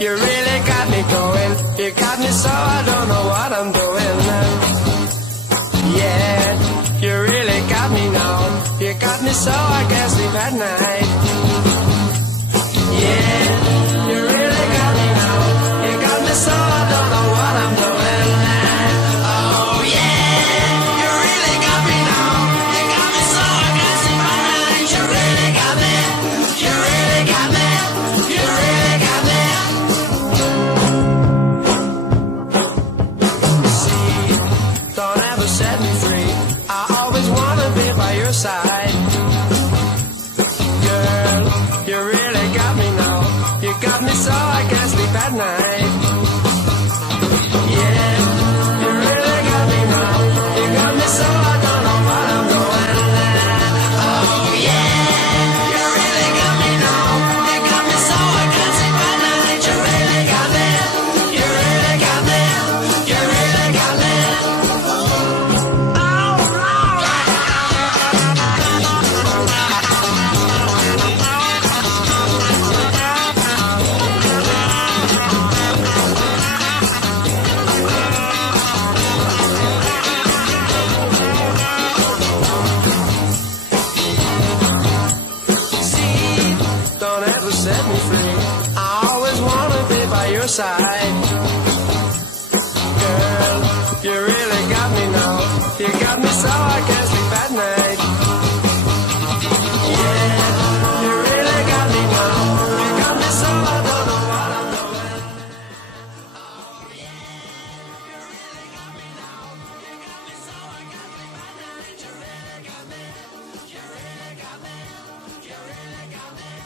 You really got me going. You got me so I don't know what I'm doing. Yeah, you really got me now. You got me so I can't sleep at night. Yeah, you really got me now. You got me so I don't know what I'm doing. Oh yeah, you really got me now. You got me so I can't sleep at night. You really got me. You really got me. You really got me. Don't ever set me free. I always wanna be by your side. Girl, you really got me now. You got me so I can't sleep at night. Yeah, you really got me now. You got me so I don't know what I'm doing. Oh yeah, you really got me now. You got me so I can't sleep at night. You really got me. You really got me. You really got me. Don't ever set me free. I always wanna be by your side. Girl, you really got me now. You got me so I can't sleep at night. Yeah, you really got me now. You got me so I don't know what I'm doing. Oh yeah, you really got me now. You got me so I can't sleep at night. You really got me. You really got me. You really got me.